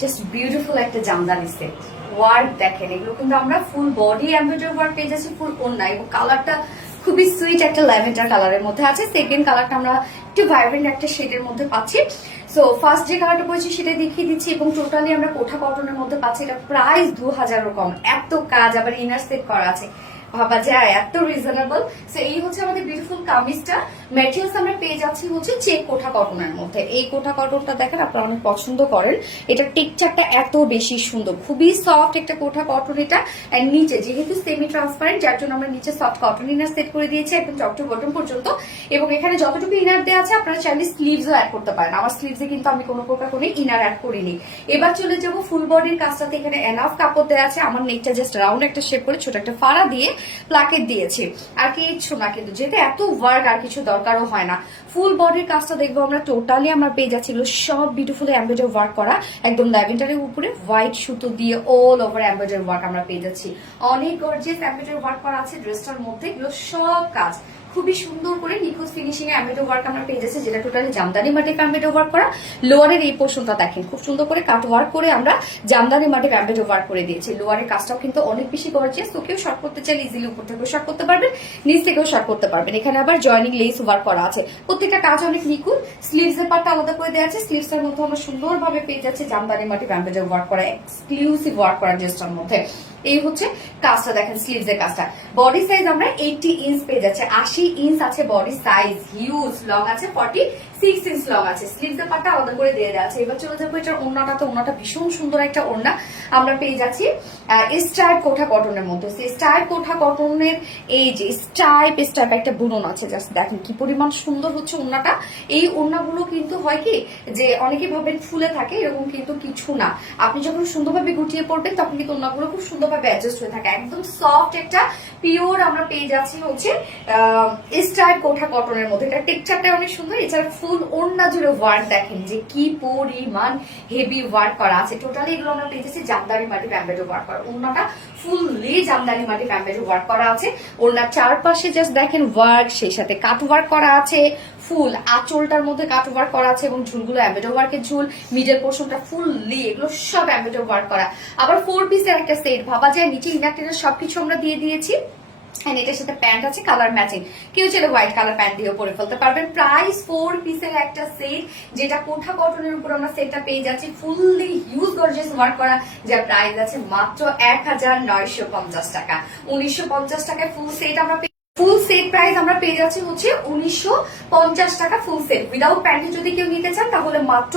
Just beautiful একটা Jamdani set. Work দেখেন, এগুলো কিন্তু আমরা ফুল বডি এমব্রয়ডারি ওয়ার্ক পেয়ে যাচ্ছি, ফুল ওড়না, এবং কালারটা খুবই সুইট একটা ল্যাভেন্ডার কালারের মধ্যে আছে। সেকেন্ড কালারটা আমরা একটু ভাইব্রেন্ট একটা শেডের মধ্যে পাচ্ছি। সো ফার্স্ট যে কালারটা পড়েছি সেটা দেখিয়ে দিচ্ছি, এবং টোটালি আমরা কোঠা কটনের মধ্যে পাচ্ছি। এটা প্রাইস 2000 কম, এত কাজ, আবার ইনার সেট করা আছে, ভাবা যায় এত রিজনেবল। সো এই হচ্ছে আমাদের বিউটিফুল কামিজটা। ম্যাটেরিয়ালস আমরা পেয়ে যাচ্ছি হচ্ছে চেক কোঠা কটনের মধ্যে। এই কোঠা কটনটা দেখেন আপনারা অনেক পছন্দ করেন, এটা টেক্সচারটা এত বেশি সুন্দর, খুবই সফট একটা কোঠা কটন এটা। এন্ড নিচে যেহেতু সেমি ট্রান্সপারেন্ট, যার জন্য আমরা নিচে সফট কটন ইনার সেট করে দিয়েছি একদম টপ টু বটম পর্যন্ত। এবং এখানে যতটুকু ইনার দেওয়া আছে আপনারা চাইলে স্লিভসও অ্যাড করতে পারেন। আমার স্লিভসে কিন্তু আমি কোনো প্রকার কোনো ইনার অ্যাড করিনি। এবার চলে যাব ফুল বডির কাজটাতে। এখানে এনাফ কাপড় দেওয়া আছে, আমার নেকটা জাস্ট রাউন্ড একটা শেপ করে ছোট একটা ফাড়া দিয়ে প্লাকেট দিয়েছি, আর কিছু না। কিন্তু যেহেতু এত ওয়ার্ক আর কিছু দরকারও হয় না। ফুল বডির কাজটা দেখবো আমরা টোটালি আমরা পেয়ে যাচ্ছি সব বিউটিফুল এমব্রয়ডারি ওয়ার্ক করা, একদম ল্যাভেন্ডারের উপরে হোয়াইট সুতো দিয়ে অল ওভার এমব্রয়ডারি ওয়ার্ক আমরা পেয়ে যাচ্ছি। অনেক গর্জিয়াস এমব্রয়ডারি ওয়ার্ক করা আছে ড্রেসটার মধ্যে। এগুলো সব কাজ খুবই সুন্দর করে নিখুঁত ফিনিশিং এ এমব্রয়ডারি ওয়ার্ক আমরা পেয়ে যাচ্ছি, যেটা টোটালি জামদানি মাটিক এমব্রয়ডারি ওয়ার্ক করা। লোয়ারের এই পোর্শনটা দেখেন খুব সুন্দর করে কাট ওয়ার্ক করে আমরা জামদানি মাটিক এমব্রয়ডারি ওয়ার্ক করে দিয়েছি। লোয়ারের কাজটাও কিন্তু অনেক বেশি গর্জিয়াস, তো কেউ শর্ট করতে চাইলে ইজিলি উপর থেকেও শর্ট করতে পারবেন, নিচ থেকেও শর্ট করতে পারবেন। এখানে আবার জয়নিং লেস ওয়ার্ক করা আছে, প্রত্যেকটা কাজ অনেক নিখুঁত। স্লিভস এর পার্টটা আলাদা করে দেওয়া আছে, স্লিভস এর মধ্যে আমরা সুন্দরভাবে পেয়ে যাচ্ছি জামদানি মাটিক এমব্রয়ডারি ওয়ার্ক করা, এক্সক্লুসিভ ওয়ার্ক করা ড্রেসটার মধ্যে। এই হচ্ছে কাজটা দেখেন, স্লিভস এর কাজটা। বডি সাইজ আমরা 80 ইঞ্চ পেয়ে যাচ্ছে, 80 ইঞ্চ আছে বডি সাইজ, হিউজ লং আছে 46 ইঞ্চ লং আছে। স্লিভস এর পার্টটা আলাদা করে দিয়ে দেওয়া আছে। এবার চলে যাবো এটার ওড়নাটা। তো ওড়নাটা ভীষণ সুন্দর একটা ওড়না আমরা পেয়ে যাচ্ছি স্ট্রাইপ কোঠা কটনের মধ্যে। স্ট্রাইপ কোঠা কটনের এই যে স্ট্রাইপ একটা বুনন আছে, জাস্ট দেখেন কি পরিমাণ সুন্দর হচ্ছে ওড়নাটা। এই ওড়নাগুলো কিন্তু হয় কি যে অনেকে ভাবেন ফুলে থাকে, এরকম কিন্তু কিছু না। আপনি যখন সুন্দরভাবে গুটিয়ে পড়বেন তখন কিন্তু ওড়নাগুলো খুব সুন্দরভাবে অ্যাডজাস্ট হয়ে থাকে, একদম সফট একটা পিওর আমরা পেয়ে যাচ্ছি হচ্ছে স্ট্রাইপ কোঠা কটনের মধ্যে। এটা টেক্সচারটা অনেক সুন্দর। এছাড়া ফুল ওড়না জুড়ে ওয়ার্ক দেখেন যে কি পরিমাণ হেভি ওয়ার্ক করা আছে। টোটালি এগুলো আমরা পেয়ে যাচ্ছি জামদানি মাটিক এমব্রয়ডারি ওয়ার্ক করা। ওড়নাটা ফুললি জামদানি মাটিক এমব্রয়ডারি ওয়ার্ক করা আছে। ওড়নার চারপাশে জাস্ট দেখেন ওয়ার্ক, সেই সাথে কাট ওয়ার্ক করা আছে। ফুল আঁচলটার মধ্যে কাট ওয়ার্ক করা আছে, এবং ঝুলগুলো এমব্রয়ডারি ওয়ার্কের ঝুল। মিডল পোর্শনটা ফুললি এগুলো সব এমব্রয়ডারি ওয়ার্ক করা। আবার 4 পিসের একটা সেট, ভাবা যায় নিচে ইনার টিনার সবকিছু আমরা দিয়ে দিয়েছি। এটার সাথে প্যান্ট আছে কালার ম্যাচিং, কেউ চাইলে হোয়াইট কালার প্যান্ট দিয়েও পরে ফেলতে পারবেন। প্রাইস 4 পিসের একটা সেট, যেটা কোঠা কটনের উপর আমরা সেটটা পেয়ে যাচ্ছি ফুললি হিউজ গর্জিয়াস ওয়ার্ক করা, যার প্রাইস আছে মাত্র 1950 টাকা। 1950 টাকায় ফুল সেট আমরা ফুল সেট প্রাইস আমরা পেয়ে যাচ্ছি হচ্ছে 1950 টাকা ফুল সেট। উইদাউট প্যান্টে যদি কেউ নিতে চান তাহলে মাত্র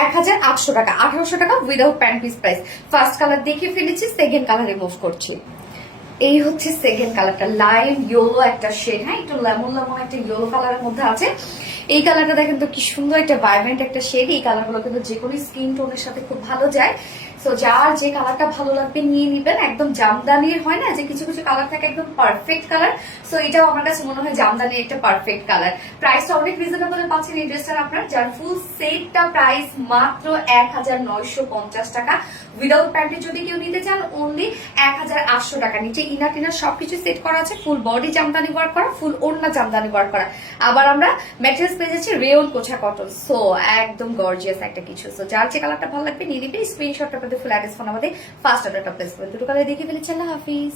1800 টাকা, 1800 টাকা without pant piece price. First colour দেখে ফেলেছি, সেকেন্ড কালারে মুভ করছি। এই হচ্ছে সেকেন্ড কালারটা, লাইম ইয়েলো একটা শেড, হ্যাঁ একটু লেমন লেমন একটা ইয়েলো কালারের মধ্যে আছে। এই কালারটা দেখেন তো কি সুন্দর একটা ভাইব্রেন্ট একটা শেড। এই কালারগুলো কিন্তু যে কোনো স্কিন টোনের সাথে খুব ভালো যায়। সো যার যে কালারটা ভালো লাগবে নিয়ে নিবেন। একদম জামদানির হয় না যে কিছু কিছু কালার থাকে একদম পারফেক্ট কালার, সো এটাও আমার কাছে মনে হয় জামদানির একটা পারফেক্ট কালার। প্রাইসটা অনেক রিজনেবল পাচ্ছেন এই ড্রেসটার আপনার, যার ফুল সেটটা প্রাইস মাত্র 1950 টাকা। উইদাউট প্যান্টে যদি কেউ নিতে চান অনলি 1800 টাকা। নিচে ইনার টিনার সবকিছু সেট করা আছে, ফুল বডি জামদানি ওয়ার্ক করা, ফুল ওড়না জামদানি ওয়ার্ক করা। আবার আমরা ম্যাটেরিয়ালস পেয়ে যাচ্ছি রেয়ন কোঠা কটন, সো একদম গর্জিয়াস একটা কিছু। সো যার যে কালারটা ভালো লাগবে নিয়ে নিবে, স্ক্রিনশটটা পেতে ফুল অ্যাড্রেস ফোন আমাদের ফার্স্ট অর্ডারটা প্লেস করবেন। দুটো কালার দেখে ফেলেছি। আল্লাহ হাফিজ।